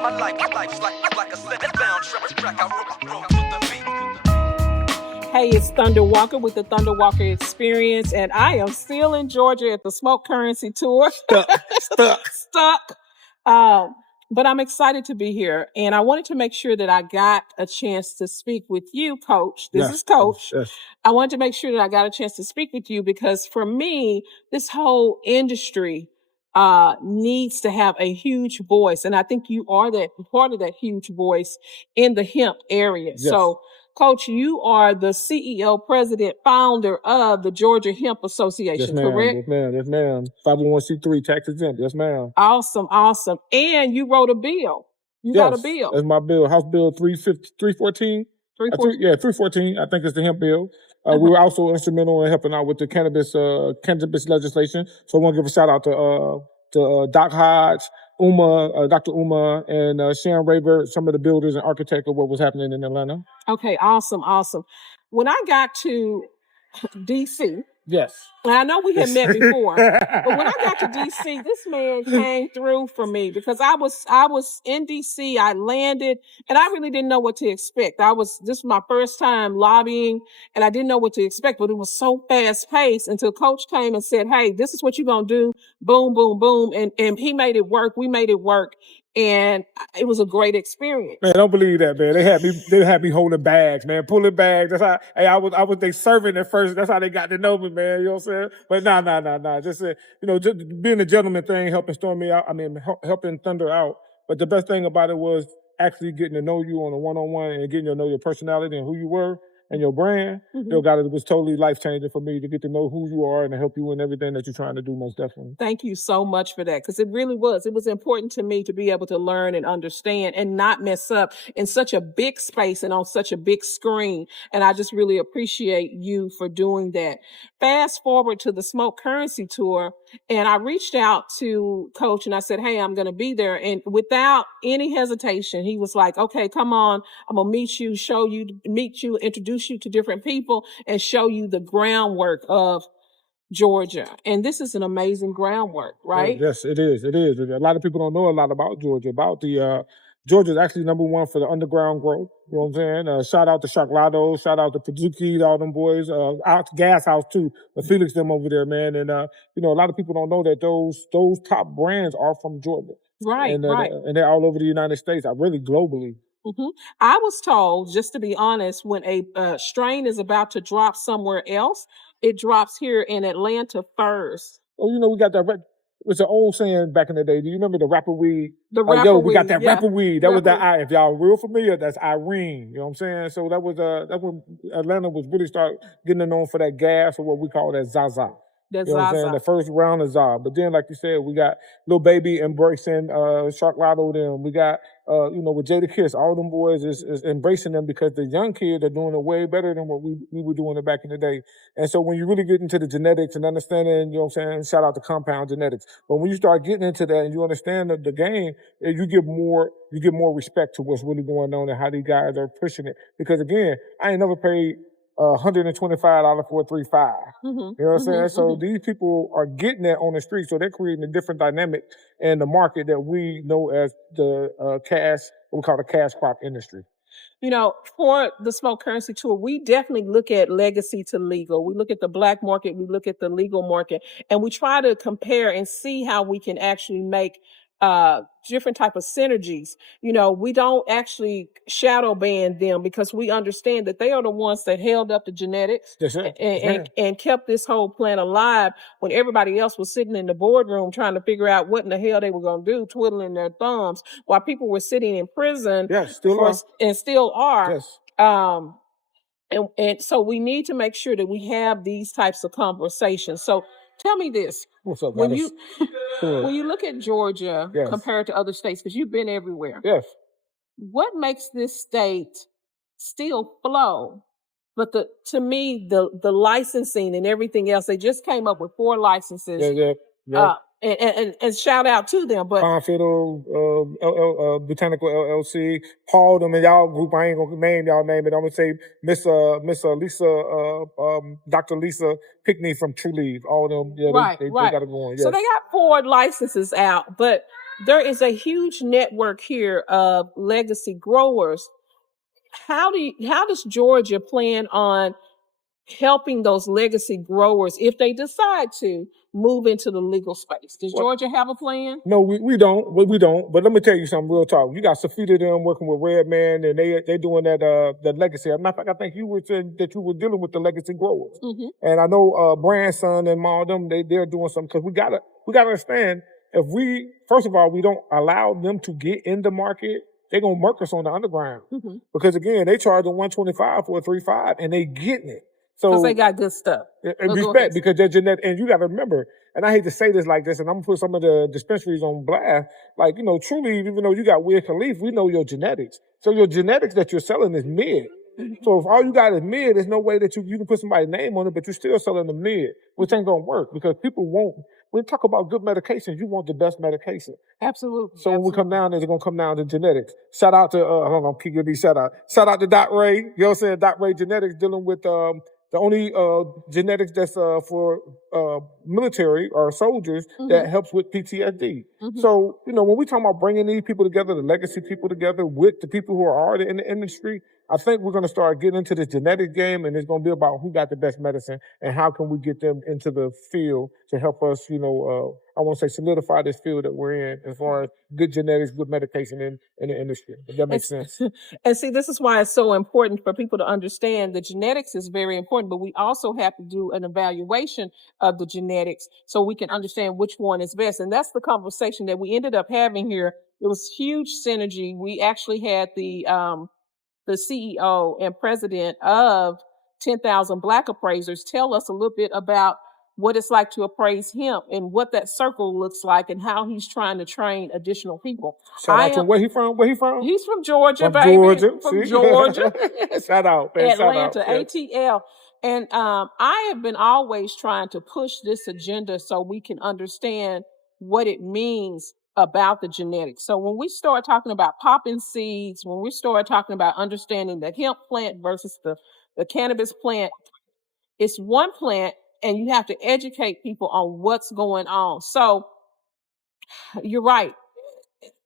My life's like a soundtrack. I wrote to the beat. Hey, it's Thunder Walker with the Thunder Walker Experience, and I am still in Georgia at the Smoke Currency Tour. Stuck. But I'm excited to be here, and I wanted to make sure that I got a chance to speak with you, Coach. This is Coach. Yes. I wanted to make sure that I got a chance to speak with you because for me, this whole industry needs to have a huge voice, and I think you are that part of that huge voice in the hemp area. Yes. So, Coach, you are the CEO, president, founder of the Georgia Hemp Association, correct? Yes, ma'am. 501c3 tax exempt. Yes, ma'am. Awesome. And you wrote a bill. You got a bill. That's my bill. House Bill 314. 314. I think it's the hemp bill. We were also instrumental in helping out with the cannabis legislation. So I want to give a shout out to Doc Hodge, Dr. Uma, and Sharon Rayburn, some of the builders and architects of what was happening in Atlanta. Okay, awesome. When I got to DC, yes, and I know we had met before, but when I got to DC, this man came through for me because I was in DC. I landed, and I really didn't know what to expect. This was my first time lobbying, and I didn't know what to expect. But it was so fast paced until Coach came and said, "Hey, this is what you're gonna do." Boom, boom, boom, and he made it work. We made it work. And it was a great experience. Man, don't believe that, man. They had me holding bags, man, pulling bags. That's how. Hey, I was they serving at first. That's how they got to know me, man. You know what I'm saying? But nah. Just just being a gentleman thing, helping Stormy out. I mean, helping Thunder out. But the best thing about it was actually getting to know you on a one-on-one and getting to know your personality and who you were and your brand. Mm-hmm. It was totally life-changing for me to get to know who you are and to help you in everything that you're trying to do, most definitely. Thank you so much for that, because it really was. It was important to me to be able to learn and understand and not mess up in such a big space and on such a big screen. And I just really appreciate you for doing that. Fast forward to the Smoke Currency Tour, and I reached out to Coach and I said, "Hey, I'm going to be there." And without any hesitation, he was like, "Okay, come on. I'm going to meet you, introduce you to different people, and show you the groundwork of Georgia." And this is an amazing groundwork, right? Yes, it is. It is. A lot of people don't know a lot about Georgia. Georgia is actually #1 for the underground growth. You know what I'm saying? Shout out to Chocolado, shout out to Pazuki, all them boys. Out to Gas House too, but Felix them over there, man. And a lot of people don't know that those top brands are from Georgia. Right, right. And they're all over the United States. Really globally. Mm-hmm. I was told, just to be honest, when a strain is about to drop somewhere else, it drops here in Atlanta first. Oh, we got that. It's an old saying back in the day. Do you remember the rapper weed? The rapper weed. We got that rapper weed. That was that. If y'all real familiar, that's Irene. You know what I'm saying? So that was when Atlanta was really start getting known for that gas, or what we call that Zaza. That's you know what I'm saying? The first round of Zaza. But then, like you said, we got Lil Baby embracing Sharklado them. We got with Jada Kiss, all them boys is embracing them because the young kids are doing it way better than what we were doing it back in the day. And so when you really get into the genetics and understanding, you know what I'm saying, shout out to compound genetics. But when you start getting into that and you understand the game, you get more respect to what's really going on and how these guys are pushing it. Because again, I ain't never paid $125 for a 3.5. Mm-hmm. You know what I'm saying? So these people are getting that on the street. So they're creating a different dynamic in the market that we know as the what we call the cash crop industry. For the Smoke Currency Tour, we definitely look at legacy to legal. We look at the black market, we look at the legal market, and we try to compare and see how we can actually make different type of synergies. We don't actually shadow ban them because we understand that they are the ones that held up the genetics and kept this whole plan alive when everybody else was sitting in the boardroom trying to figure out what in the hell they were going to do, twiddling their thumbs while people were sitting in prison and still are. Yes. And so we need to make sure that we have these types of conversations. So tell me this. What's up, when you look at Georgia compared to other states, because you've been everywhere, what makes this state still flow? But to me, the licensing and everything else, they just came up with 4 licenses. And shout out to them. But Fiddle, Botanical LLC, Paul, them and y'all group, I ain't gonna name y'all name it. I'm gonna say Miss Lisa, Dr. Lisa Pickney from True Leaf. All them, they gotta go on. Yes. So they got 4 licenses out, but there is a huge network here of legacy growers. How does Georgia plan on helping those legacy growers if they decide to move into the legal space? Does Well, Georgia have a plan? no, we don't. We don't. But let me tell you something real talk. You got Safita them working with Redman, and they doing that legacy. As a matter of fact, I think you were saying that you were dealing with the legacy growers, and I know Grandson and all them they're doing something because we gotta understand if we first of all we don't allow them to get in the market, they're gonna murk us on the underground because again they charge them 125 for a 3.5 and they getting it. Because they So got good stuff. and But go ahead. respect because they're genetic, and you got to remember. And I hate to say this like this, and I'm gonna put some of the dispensaries on blast. Like truly, even though you got weird Khalif, we know your genetics. So your genetics that you're selling is mid. So if all you got is mid, there's no way that you can put somebody's name on it, but you're still selling the mid, which ain't gonna work because people won't. When you talk about good medications, you want the best medication. Absolutely. So when we come down, it's gonna come down to genetics. Shout out to hold on, keep giving these shout out. Shout out to Doc Ray. You know what I'm saying? Doc Ray Genetics dealing with the only genetics that's for military or soldiers that helps with PTSD. So when we talk about bringing these people together, the legacy people together with the people who are already in the industry, I think we're going to start getting into this genetic game, and it's going to be about who got the best medicine and how can we get them into the field to help us, I want to say solidify this field that we're in as far as good genetics, good medication in the industry. If that makes sense. And see, this is why it's so important for people to understand the genetics is very important, but we also have to do an evaluation of the genetics so we can understand which one is best. And that's the conversation that we ended up having here. It was huge synergy. We actually had the CEO and president of 10,000 Black appraisers tell us a little bit about what it's like to appraise hemp and what that circle looks like and how he's trying to train additional people. Shout out to where he from? Where he from? He's from Georgia, From baby. Georgia. From See? Georgia. Shout out, man. Atlanta, Shout out. ATL. And I have been always trying to push this agenda so we can understand what it means about the genetics. So when we start talking about popping seeds, when we start talking about understanding the hemp plant versus the cannabis plant, it's one plant and you have to educate people on what's going on. So you're right.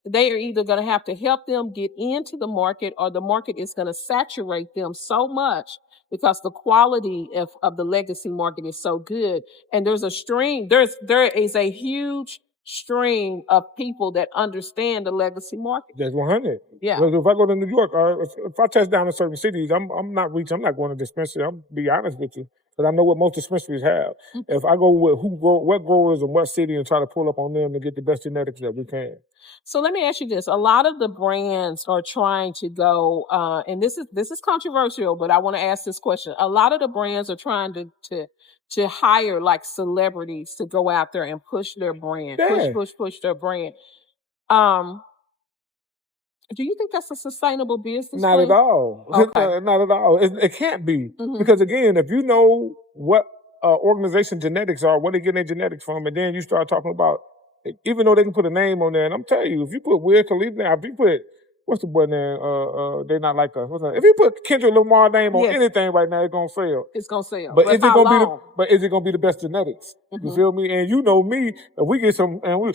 They are either going to have to help them get into the market or the market is going to saturate them so much because the quality of the legacy market is so good. And there's a stream, there is a huge stream of people that understand the legacy market. That's 100. Yeah. Because if I go to New York or if I touch down in certain cities, I'm not going to dispensary. I'm be honest with you. Because I know what most dispensaries have. If I go with what growers and what city and try to pull up on them to get the best genetics that we can. So let me ask you this. A lot of the brands are trying to go, and this is controversial, but I want to ask this question. A lot of the brands are trying to hire like celebrities to go out there and push their brand, push their brand. Do you think that's a sustainable business? Not at all. Okay. Not at all. It can't be. Because again, if you know what organization genetics are, where they get their genetics from, and then you start talking about, even though they can put a name on there, and I'm telling you, if you put Wiz Khalifa now, if you put, what's the boy name? They Not Like Us. What's that? If you put Kendrick Lamar name on anything right now, it's gonna sell. It's gonna sell. But is it gonna be the best genetics? You feel me? And you know me, if we get some, and we,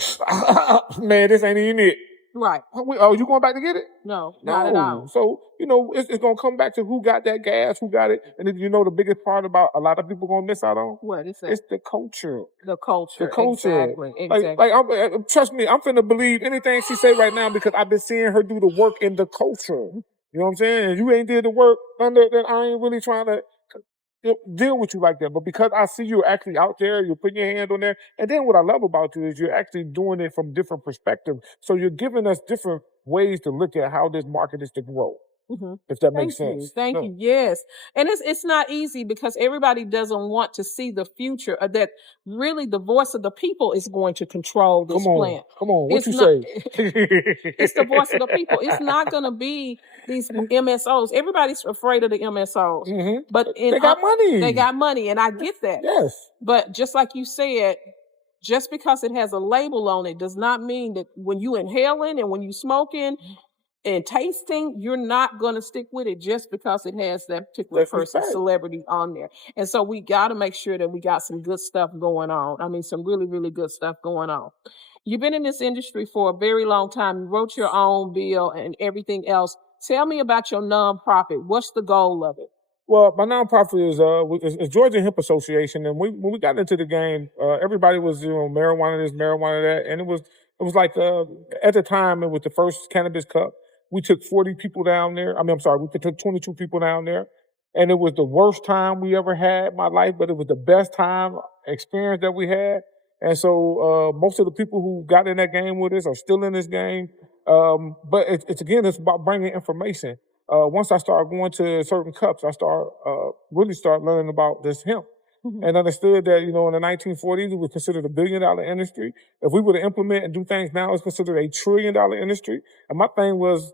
man, this ain't even it. Right. Oh, you going back to get it? No, not at all. So, it's going to come back to who got that gas, who got it. And then, the biggest part about a lot of people going to miss out on? What is that? It's the culture. The culture. The culture. Exactly. Trust me, I'm finna believe anything she say right now because I've been seeing her do the work in the culture. You know what I'm saying? And you ain't did the work under, then I ain't really trying to deal with you like that. But because I see you actually out there, you're putting your hand on there. And then what I love about you is you're actually doing it from different perspectives. So you're giving us different ways to look at how this market is to grow. If that makes sense. Thank you. Yes. And it's not easy because everybody doesn't want to see the future that really the voice of the people is going to control this plant. Come on. What you say? It's the voice of the people. It's not going to be these MSOs. Everybody's afraid of the MSOs. But they got money. They got money. And I get that. Yes. But just like you said, just because it has a label on it does not mean that when you inhaling and when you smoking, and tasting, you're not going to stick with it just because it has that particular That's person, respect. celebrity on there. And so we got to make sure that we got some good stuff going on. I mean, some really, really good stuff going on. You've been in this industry for a very long time. You wrote your own bill and everything else. Tell me about your nonprofit. What's the goal of it? Well, my nonprofit is Georgia Hemp Association, and when we got into the game, everybody was marijuana this, marijuana that, and it was like at the time it was the first cannabis cup. We took 40 people down there. I mean, I'm sorry, we took 22 people down there, and it was the worst time we ever had in my life, but it was the best time experience that we had. And so most of the people who got in that game with us are still in this game. But it's about bringing information. Once I started going to certain cups, I really start learning about this hemp and understood that, in the 1940s, it was considered $1 billion industry. If we were to implement and do things now, it's considered $1 trillion industry. And my thing was,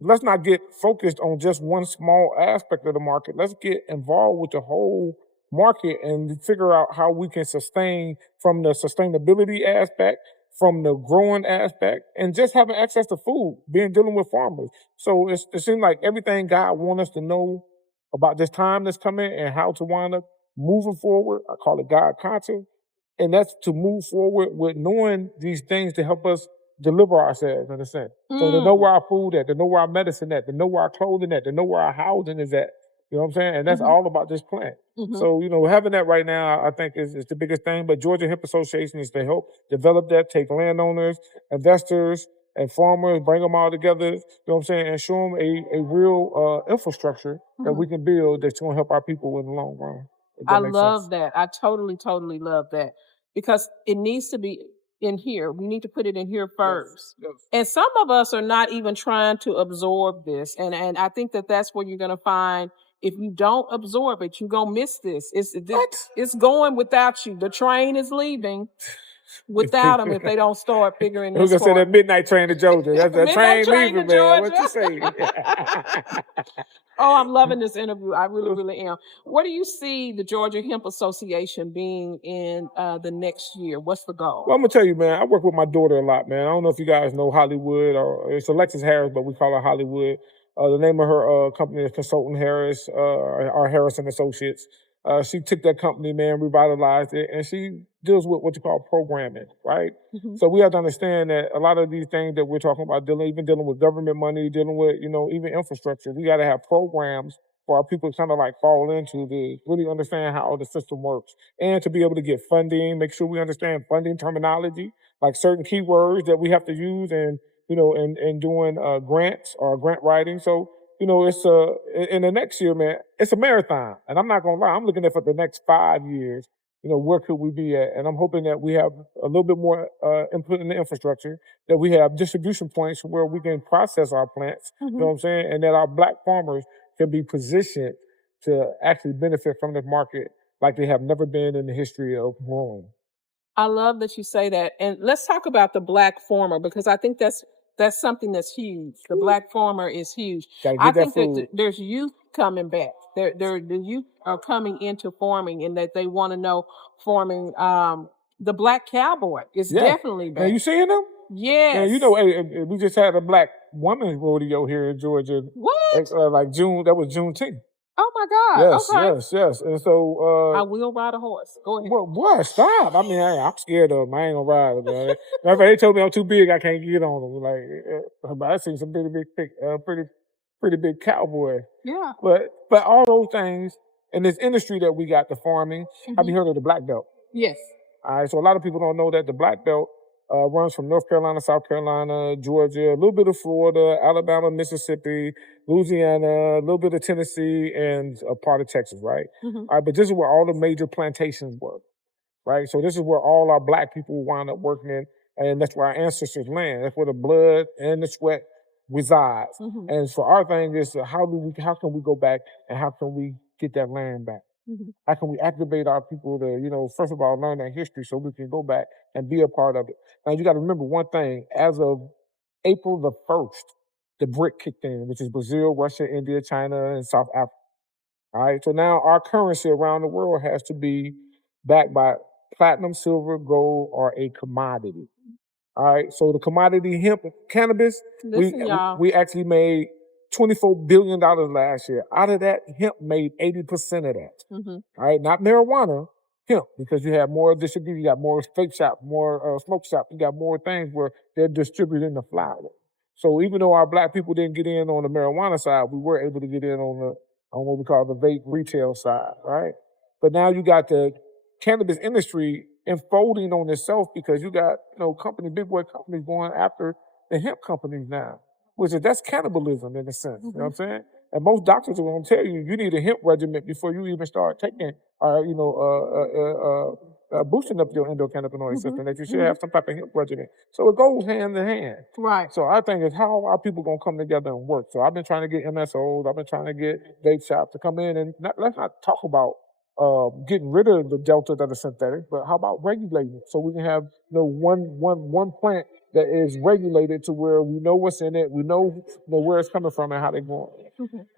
let's not get focused on just one small aspect of the market. Let's get involved with the whole market and figure out how we can sustain from the sustainability aspect, from the growing aspect, and just having access to food, dealing with farmers. So it seems like everything God wants us to know about this time that's coming and how to wind up moving forward. I call it God conscious. And that's to move forward with knowing these things to help us deliver ourselves in a sense. So to know where our food at, to know where our medicine at, to know where our clothing at, to know where our housing is at. You know what I'm saying? And that's all about this plant. So, having that right now, I think is the biggest thing. But Georgia Hemp Association is to help develop that, take landowners, investors, and farmers, bring them all together, you know what I'm saying, and show them a real infrastructure that we can build that's going to help our people in the long run. If I that makes sense. love that. I totally, totally love that because it needs to be in here. We need to put it in here first. Yes. And some of us are not even trying to absorb this. And I think that that's where you're going to find if you don't absorb it, you're going to miss this. It's going without you. The train is leaving without them if they don't start figuring Who's this gonna say that part. midnight train to Georgia? That's that Midnight train train to leaving, man. What you Georgia. say? Oh, I'm loving this interview. I really, really am. Where do you see the Georgia Hemp Association being in the next year? What's the goal? Well, I'm gonna tell you, man. I work with my daughter a lot, man. I don't know if you guys know Hollywood, or it's Alexis Harris, but we call her Hollywood. The name of her company is Consultant Harris, or Harrison Associates. She took that company, man, revitalized it, and she deals with what you call programming, right? So we have to understand that a lot of these things that we're talking about, even dealing with government money, dealing with, even infrastructure, we got to have programs for our people to kind of like fall into to really understand how the system works and to be able to get funding, make sure we understand funding terminology, like certain keywords that we have to use and, and doing grants or grant writing. So, it's in the next year, man, it's a marathon. And I'm not gonna lie, I'm looking at for the next 5 years, where could we be at? And I'm hoping that we have a little bit more input in the infrastructure, that we have distribution points where we can process our plants, you know what I'm saying? And that our Black farmers can be positioned to actually benefit from the market like they have never been in the history of growing. I love that you say that. And let's talk about the Black farmer because I think that's something that's huge. The Black farmer is huge. Gotta I get that think that food. there's youth coming back. The youth are coming into farming and that they want to know farming. The Black cowboy is Yeah. definitely Man, you back. seeing them? Yes. Hey, we just had a Black woman rodeo here in Georgia. What? Like June, that was Juneteenth. Oh my God. Yes, Okay. yes. And so, I will ride a horse. Go ahead. what? Stop. I mean, I'm scared of them. I ain't gonna ride them. Man. Matter of fact, they told me I'm too big. I can't get on them. But I seen some pretty big cowboy. Yeah. But all those things in this industry that we got, the farming, have you heard of the Black Belt? Yes. All right, so a lot of people don't know that the Black Belt runs from North Carolina, South Carolina, Georgia, a little bit of Florida, Alabama, Mississippi, Louisiana, a little bit of Tennessee, and a part of Texas, right? All right, but this is where all the major plantations were, right? So this is where all our Black people wind up working in, and that's where our ancestors land. That's where the blood and the sweat resides. And so our thing is, how can we go back and how can we get that land back? How can we activate our people to, first of all, learn that history so we can go back and be a part of it? Now, you got to remember one thing. As of April the 1st, the BRIC kicked in, which is Brazil, Russia, India, China, and South Africa. All right. So now our currency around the world has to be backed by platinum, silver, gold, or a commodity. All right. So the commodity hemp cannabis, Listen, y'all. we actually made $24 billion last year. Out of that, hemp made 80% of that. Mm-hmm. All right. Not marijuana, hemp, because you have more distribution, you got more vape shop, more smoke shop, you got more things where they're distributing the flower. So even though our black people didn't get in on the marijuana side, we were able to get in on what we call the vape retail side, right? But now you got the cannabis industry enfolding on itself because you got, big boy companies going after the hemp companies now, that's cannibalism in a sense. You know what I'm saying? And most doctors are going to tell you you need a hemp regimen before you even start taking, boosting up your endocannabinoid system. That you should have some type of hemp regimen. So it goes hand in hand. Right. So I think it's how are people going to come together and work. So I've been trying to get MSOs, I've been trying to get vape shops to come in and let's not talk about getting rid of the delta that are synthetic, but how about regulating it so we can have one plant that is regulated to where we know what's in it, we know where it's coming from and how they're going.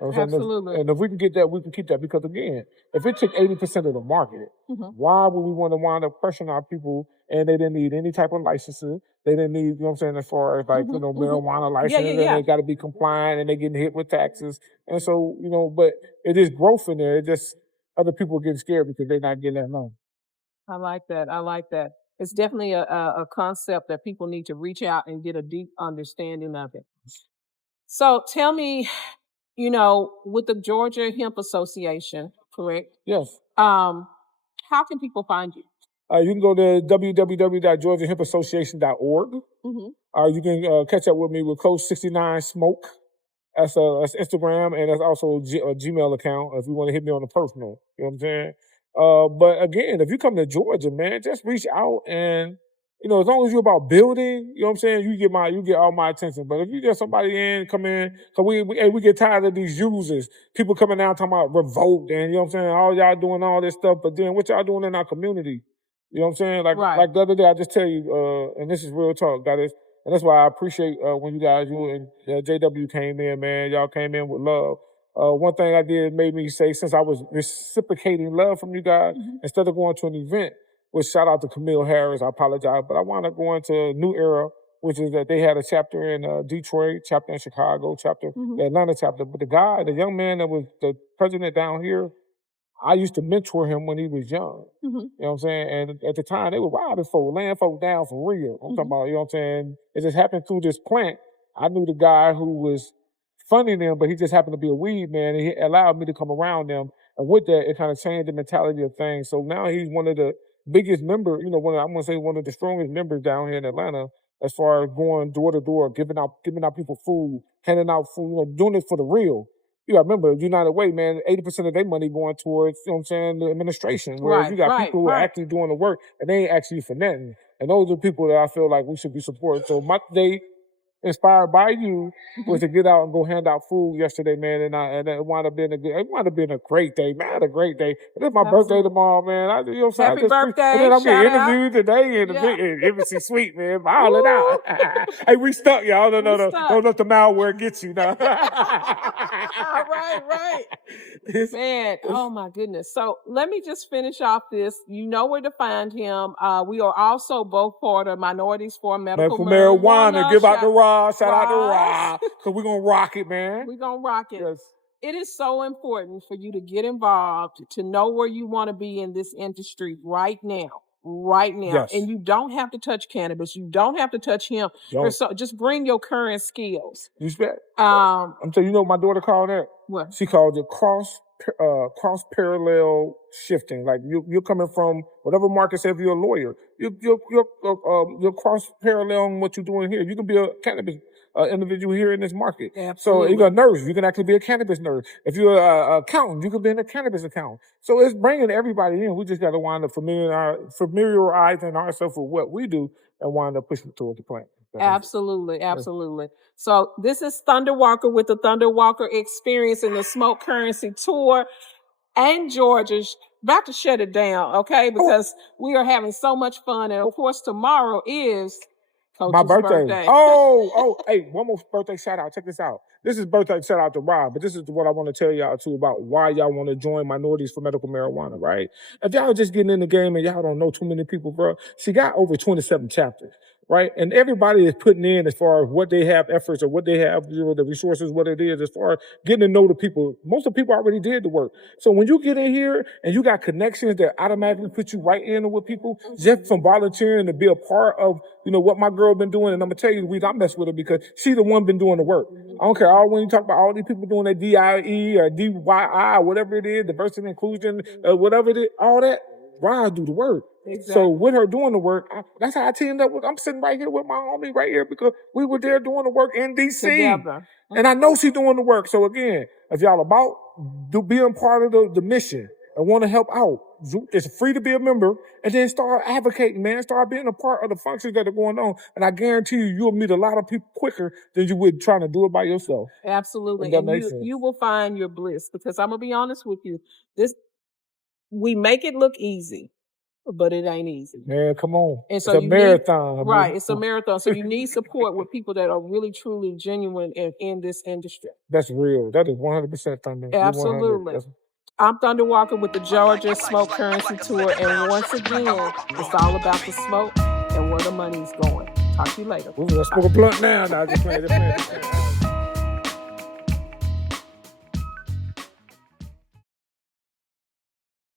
Absolutely. And if we can get that, we can keep that because again, if it took 80% of the market, why would we want to wind up pressuring our people and they didn't need any type of licenses? They didn't need, as far as marijuana license, and they got to be compliant and they're getting hit with taxes. And so, but it is growth in there. It just other people getting scared because they're not getting that loan. I like that. It's definitely a concept that people need to reach out and get a deep understanding of it. So tell me, with the Georgia Hemp Association, correct? Yes. How can people find you? You can go to www.georgiahempassociation.org. You can catch up with me with Coach 69 Smoke. That's Instagram, and that's also a Gmail account if you want to hit me on the personal. You know what I'm saying? But again, if you come to Georgia, man, just reach out and, as long as you're about building, you know what I'm saying, you get all my attention. But if you get somebody come in, cause we get tired of these users, people coming out talking about revolt and, you know what I'm saying, all y'all doing all this stuff, but then what y'all doing in our community? You know what I'm saying? Like the other day, I just tell you, and this is real talk, guys. And that's why I appreciate when you and JW came in, man. Y'all came in with love. One thing I did made me say, since I was reciprocating love from you guys, instead of going to an event, which shout out to Camille Harris, I apologize, but I wound up going to a new era, which is that they had a chapter in Detroit, chapter in Chicago, chapter, the Atlanta chapter. But the young man that was the president down here, I used to mentor him when he was young. You know what I'm saying? And at the time, they were robbing folk, laying folk down for real. I'm talking about, you know what I'm saying? It just happened through this plant. I knew the guy who was funding them, but he just happened to be a weed man, and he allowed me to come around them. And with that, it kind of changed the mentality of things. So now he's one of the biggest members, I'm going to say one of the strongest members down here in Atlanta as far as going door to door, giving out people food, handing out food, doing it for the real. You got to remember, United Way, man, 80% of their money going towards, the administration. Whereas you got people who are actually doing the work and they ain't actually for nothing. And those are people that I feel like we should be supporting. So my day, inspired by you, was to get out and go hand out food yesterday, man. And it wound up being a great day, man. I had a great day. And it's my birthday tomorrow, man. Happy birthday. And then I'm getting Shout out. interviewed today in the big Embassy Suite, man. Balling out. Hey, we stuck, y'all. No. Don't let the malware get you now. Right. Man, oh my goodness. So let me just finish off this. You know where to find him. We are also both part of Minorities for Medical Marijuana. Give out the raw. Shout out to raw. Because we're going to rock it, man. We're going to rock it. Yes. It is so important for you to get involved, to know where you want to be in this industry right now. Yes. And you don't have to touch cannabis. You don't have to touch hemp. So just bring your current skills. Respect. I'm telling you, what my daughter called that? What? She called it cross parallel shifting. Like you're coming from whatever market says, if you're a lawyer, you're cross paralleling what you're doing here. You can be a cannabis individual here in this market. Absolutely. So you're a nurse, you can actually be a cannabis nurse. If you're an accountant, you can be in a cannabis accountant. So it's bringing everybody in. We just got to wind up familiarizing ourselves with what we do and wind up pushing towards the plant. Absolutely. So this is Thunder Walker with the Thunder Walker Experience in the Smoke Currency Tour. And Georgia's about to shut it down, okay? Because we are having so much fun. And of course, tomorrow is Coach's my birthday. birthday. Hey, one more birthday shout out. Check this out. This is birthday shout out to Rob, but this is what I want to tell y'all too about why y'all want to join Minorities for Medical Marijuana, right? If y'all just getting in the game and y'all don't know too many people, bro, she got over 27 chapters. right? And everybody is putting in as far as what they have efforts or what they have, the resources, what it is, as far as getting to know the people. Most of the people already did the work. So when you get in here and you got connections that automatically put you right in with people just from volunteering to be a part of, what my girl been doing. And I'm gonna tell you the reason I mess with her, because she the one been doing the work. I don't care. When you talk about all these people doing their DIE or DYI, whatever it is, diversity and inclusion, whatever it is, all that, Ron do the work. Exactly. So with her doing the work, that's how I teamed up with. I'm sitting right here with my homie right here because we were there doing the work in DC, together. And I know she's doing the work. So again, if y'all about being part of the mission and want to help out, it's free to be a member, and then start advocating, man. Start being a part of the functions that are going on, and I guarantee you'll meet a lot of people quicker than you would trying to do it by yourself. Absolutely, That and makes sense. you will find your bliss, because I'm gonna be honest with you. We make it look easy, but it ain't easy. Man, come on. And so it's a marathon. right, it's a marathon. So you need support with people that are really, truly genuine in this industry. That's real. That is 100% Thunder. Absolutely. I'm Thunder Walker with the Georgia Smoke Currency Tour, and once again, it's all about the smoke and where the money's going. Talk to you later. Let's smoke a blunt now. Just playing.